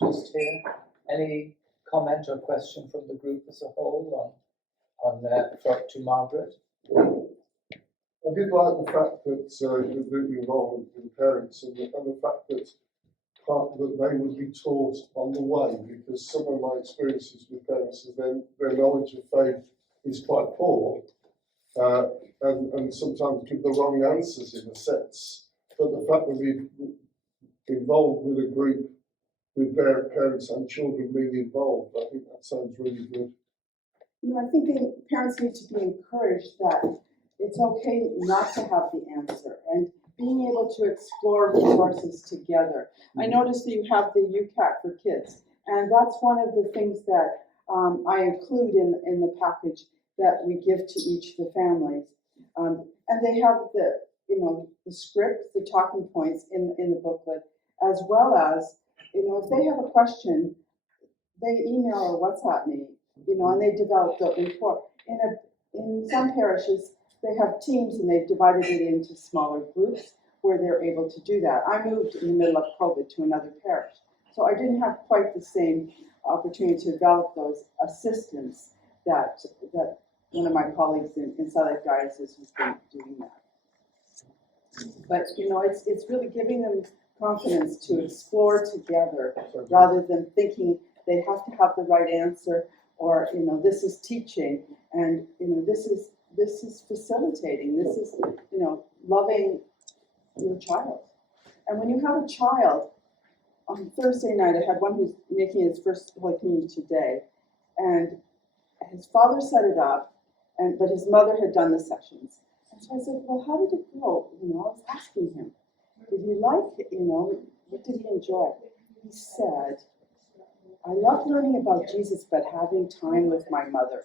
just here. Any comment or question from the group as a whole on to Margaret? I did like the fact that the involvement with the parents and the fact that they would be taught on the way, because some of my experiences with parents is their knowledge of faith is quite poor, and sometimes give the wrong answers in a sense. But the fact that we've involved with a group with parents and children being involved, I think that sounds really good. You know, I think parents need to be encouraged that it's okay not to have the answer, and being able to explore resources together. I noticed that you have the UCAT for kids, and that's one of the things that I include in the package that we give to each of the families. And they have the script, the talking points in the booklet, as well as, if they have a question, they email or WhatsApp me, and they develop the report. In some parishes, they have teams and they've divided it into smaller groups where they're able to do that. I moved in the middle of COVID to another parish, so I didn't have quite the same opportunity to develop those assistants that one of my colleagues in Solihull Diocese has been doing that. But it's really giving them confidence to explore together rather than thinking they have to have the right answer, or this is teaching, and this is facilitating, this is loving your child. And when you have a child, on Thursday night I had one who's making his first Holy Communion today, and his father set it up, but his mother had done the sessions. And so I said, well, how did it go? I was asking him, did he like it? What did he enjoy? He said, I love learning about Jesus, but having time with my mother.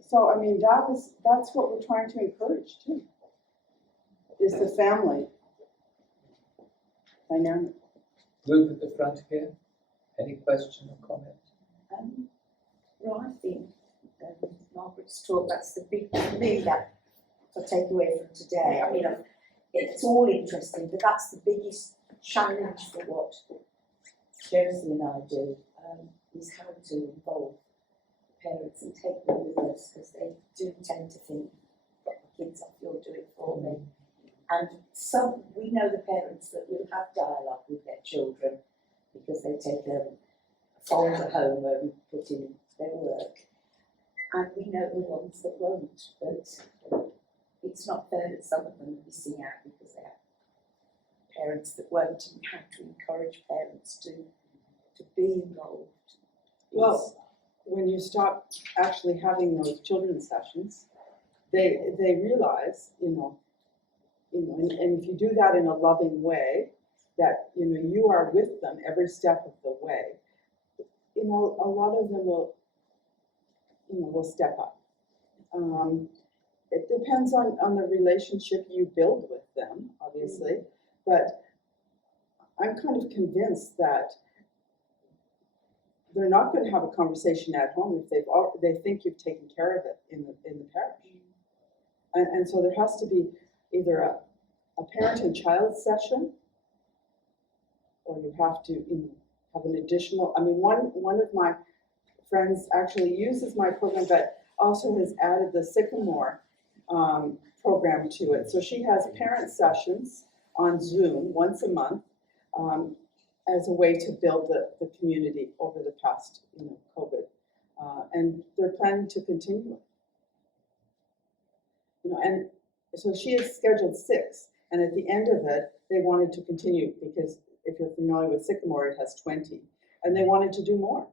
So that's what we're trying to encourage too, is the family dynamic. Group at the front here. Any question or comment? Well, I think Margaret's talk, that's the big thing that I take away from today. It's all interesting, but that's the biggest challenge for what Josie and I do, is how to involve parents and take them with us, because they do tend to think, get the kids off, you'll do it for me. And we know the parents that will have dialogue with their children because they take a folder home where we put in their work, and we know the ones that won't. But it's not fair that some of them are missing out because they have parents that won't, and we have to encourage parents to be involved. Well, when you stop actually having those children's sessions, they realize, and if you do that in a loving way, that you are with them every step of the way, a lot of them will step up. It depends on the relationship you build with them, obviously, but I'm kind of convinced that they're not going to have a conversation at home if they think you've taken care of it in the parish, and so there has to be either a parent and child session, or you have to have an additional. One of my friends actually uses my program, but also has added the Sycamore program to it. So she has parent sessions on Zoom once a month as a way to build the community over the past COVID, and they're planning to continue it. And so she has scheduled 6, and at the end of it, they wanted to continue, because if you're familiar with Sycamore, it has 20, and they wanted to do more.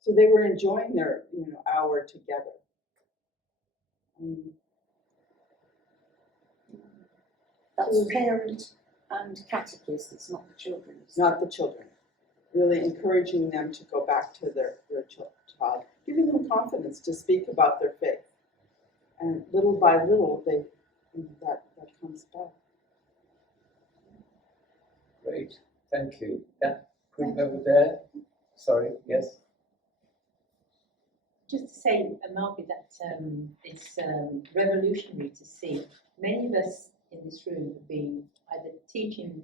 So they were enjoying their hour together. That's parent and catechist, it's not the children. Not the children. Really encouraging them to go back to their child, giving them confidence to speak about their faith. And little by little, that comes back. Great, thank you. Yeah, group over there. Sorry, yes. Just to say, Margaret, that it's revolutionary to see many of us in this room have been either teaching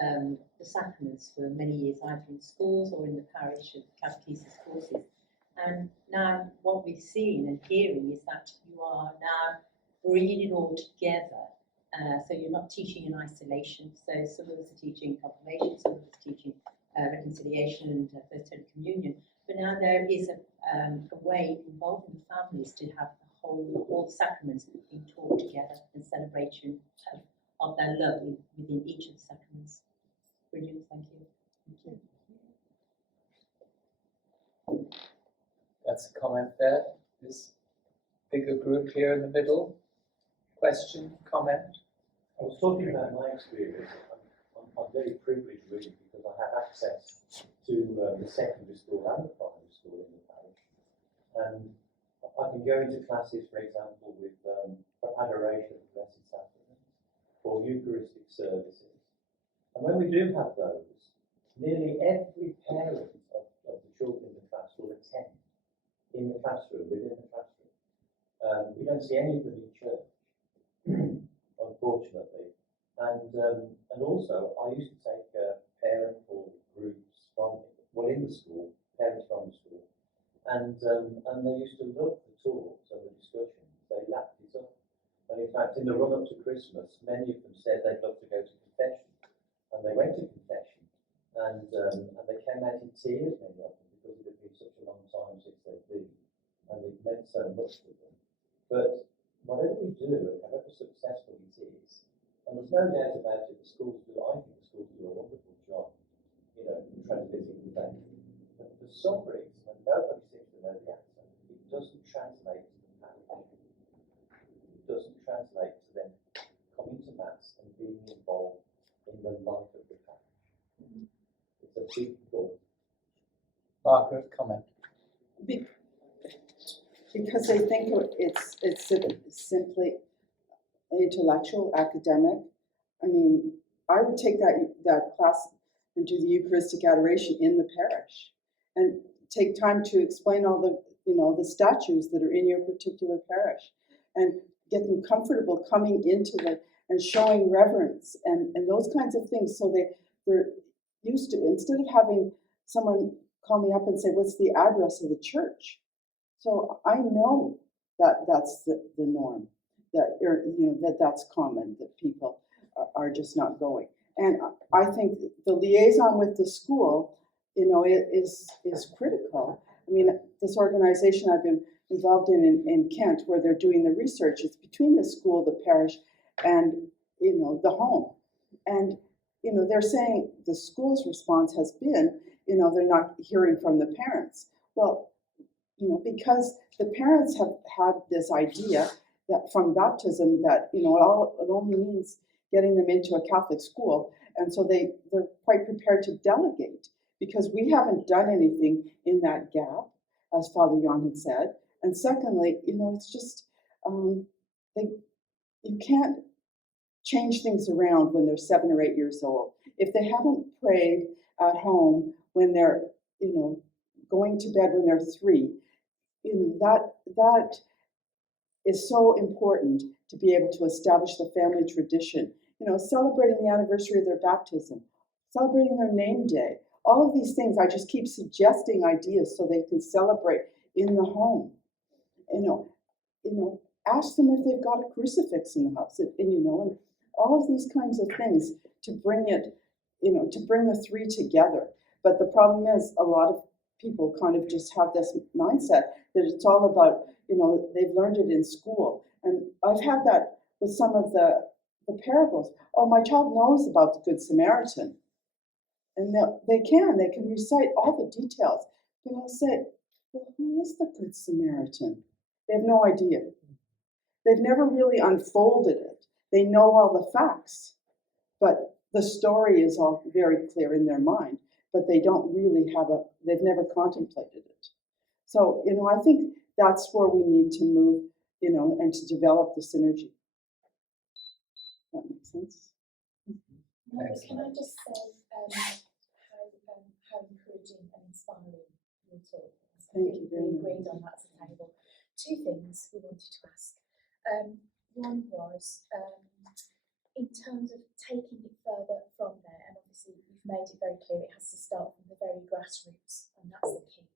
the sacraments for many years, either in schools or in the parish of catechesis courses. And now what we're seeing and hearing is that you are now bringing it all together. So you're not teaching in isolation. So some of us are teaching confirmation, some of us are teaching reconciliation and First Holy Communion. But now there is a way involving the families to have all sacraments being taught together in celebration of their love within each of the sacraments. Brilliant, thank you. Thank you. That's a comment there. This bigger group here in the middle. Question, comment? I was talking about my experience. I'm very privileged really because I have access to the secondary school and the primary school in the parish. And I can go into classes, for example, with adoration of Blessed Sacrament or Eucharistic services. And when we do have those, nearly every parent of the children in the class will attend in the classroom, within the classroom. We don't see any of them in church, unfortunately. And also, I used to take parental groups in the school, parents from the school, and they used to love the talks and the discussions. They lapped it up. And in fact, in the run-up to Christmas, many of them said they'd love to go to confession. And they went to confession, and they came out in tears, many of them, because it had been such a long time since they'd been, and it meant so much to them. But whatever we do, and however successful it is, and there's no doubt about it, I think the schools do a wonderful job, in transmitting the faith. But for some reason, and nobody seems to know the answer, it doesn't translate to the parish. It doesn't translate to them coming to Mass and being involved in the life of the parish. It's a big goal. Margaret, comment. Because they think it's simply intellectual, academic. I mean, I would take that class and do the Eucharistic adoration in the parish, and take time to explain all the statues that are in your particular parish, and get them comfortable coming into and showing reverence and those kinds of things. So they're used to, instead of having someone call me up and say, "What's the address of the church?" So I know that that's the norm, that's common, that people are just not going. And I think the liaison with the school, is critical. I mean, this organization I've been involved in Kent, where they're doing the research, it's between the school, the parish, and the home. And they're saying the school's response has been, they're not hearing from the parents. Well, because the parents have had this idea that from baptism that, it only means getting them into a Catholic school. And so they're quite prepared to delegate, because we haven't done anything in that gap, as Father Jan had said. And secondly, it's just, you can't change things around when they're 7 or 8 years old. If they haven't prayed at home when they're, going to bed when they're 3, that is so important, to be able to establish the family tradition. Celebrating the anniversary of their baptism, celebrating their name day, all of these things. I just keep suggesting ideas so they can celebrate in the home. Ask them if they've got a crucifix in the house, and all of these kinds of things to bring it, to bring the 3 together. But the problem is, a lot of people kind of just have this mindset that it's all about, they've learned it in school. And I've had that with some of the parables. Oh, my child knows about the Good Samaritan. And they can recite all the details. But I'll say, well, who is the Good Samaritan? They have no idea. They've never really unfolded it. They know all the facts, but the story is all very clear in their mind, but they don't really they've never contemplated it. So, I think that's where we need to move, and to develop the synergy. That makes sense? Thanks. Can I just say how encouraging and inspiring your talk was? Thank you very We much. agreed on that table. 2 things we wanted to ask. One was, in terms of taking it further from there, and obviously you've made it very clear it has to start from the very grassroots, and that's the key.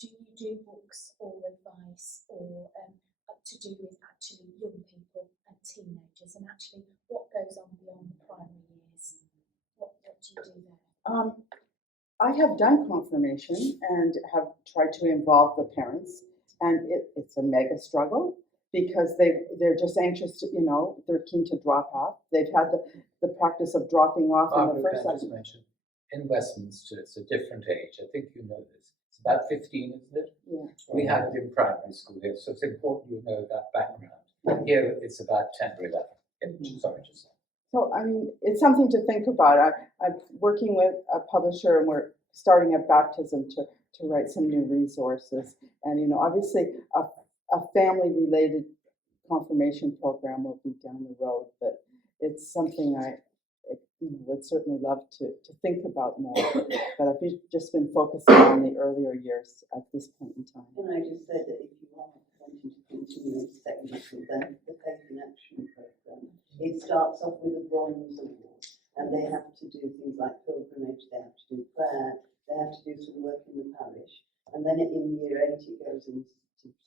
Do you do books or advice or to do with actually young people and teenagers, and actually what goes on beyond the primary years? What do you do there? I have done confirmation and have tried to involve the parents, and it's a mega struggle because they're just anxious to, they're keen to drop off. They've had the practice of dropping off in the Barbara, first can I just session. mention, in Westminster, it's a different age. I think you know this. It's about 15, isn't it? Yeah. We had it in primary school here, so it's important you know that background. Here, it's about 10 or 11. Sorry, just saying. So, it's something to think about. I'm working with a publisher, and we're starting at baptism to write some new resources. And, obviously, a family-related confirmation program will be down the road, but it's something I would certainly love to think about more. But I've just been focusing on the earlier years at this point in time. Can I just say that if you are wanting to continue in secondary, then the Faith in Action programme, it starts off with a bronze award, and they have to do things like pilgrimage, they have to do prayer, they have to do some work in the parish, and then in year 8 it goes into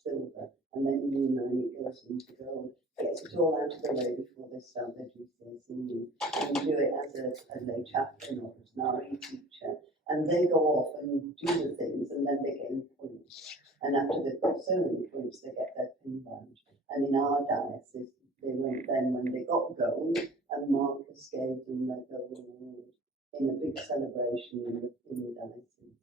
silver, and then in year 9 it goes into gold. Gets it all out of the way before they start their GCSE. And you do it as a lay chaplain or as an RE teacher, and they go off and do the things, and then they gain points. And after they've got so many points, they get their pin badge. And in our diocese, they went then when they got gold, and Marcus gave them their gold award in a big celebration in the diocese.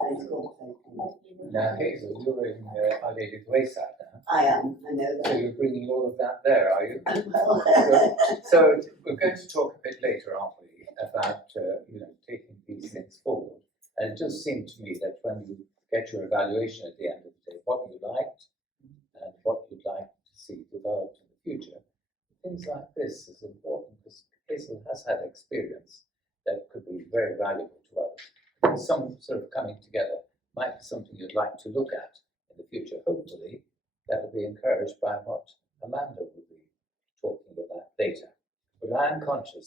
And it's called Faith in Action. Now, Hazel, you're in Our Lady of the Wayside now. I am, I know So that. you're bringing all of that there, are you? Well, So we're going to talk a bit later, aren't we, about taking these things forward. And it just seemed to me that when you get your evaluation at the end of the day, what you liked and what you'd like to see developed in the future, things like this is important because Hazel has had experience that could be very valuable to others. Some sort of coming together might be something you'd like to look at in the future. Hopefully, that will be encouraged by what Amanda will be talking about later. But I am conscious